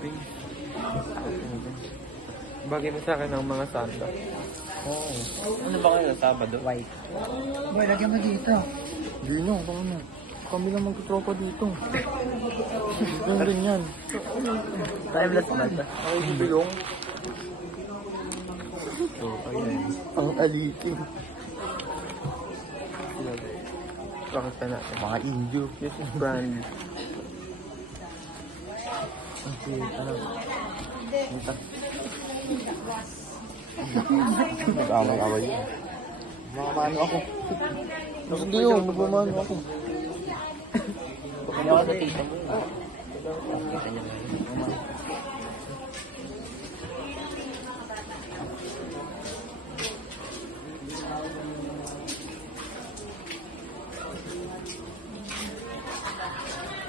face. Bagay mo sa akin ng mga sanda. Oo. Ano ba kayo? Sabado? White. Boy, lagyan mo dito. Hindi na, baka na. Kami lang magtutropa dito. Yan rin yan. Timeless ba ito? Ako yung bilong. So, ayun. Ang aliting. Pakita natin. Mga injo. This is brand. Okay, ano? Ito. Nag-away-away yun. Mamano ako. Hindi yun, nabumano ako. Hindi ako sa tita mo. Kita niya nga.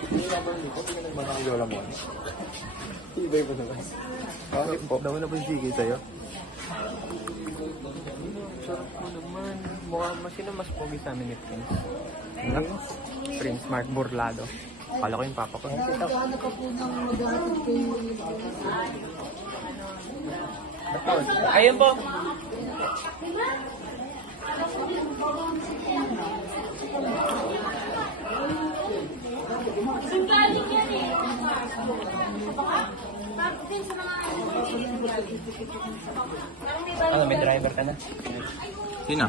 Hindi naman dito. Hindi ka nagmana ang lola mo. Iba-iba naman. Bakit po? Naman na ba yung sige sa'yo? Sarap mo naman. Mukha sino mas pogi sa amin ni Prince? Prince Mark Burlado. Kala ko yung papa ko. Ano ka po nang maghahatid kayo? Ayun po! Ano, may driver ka na? Sino?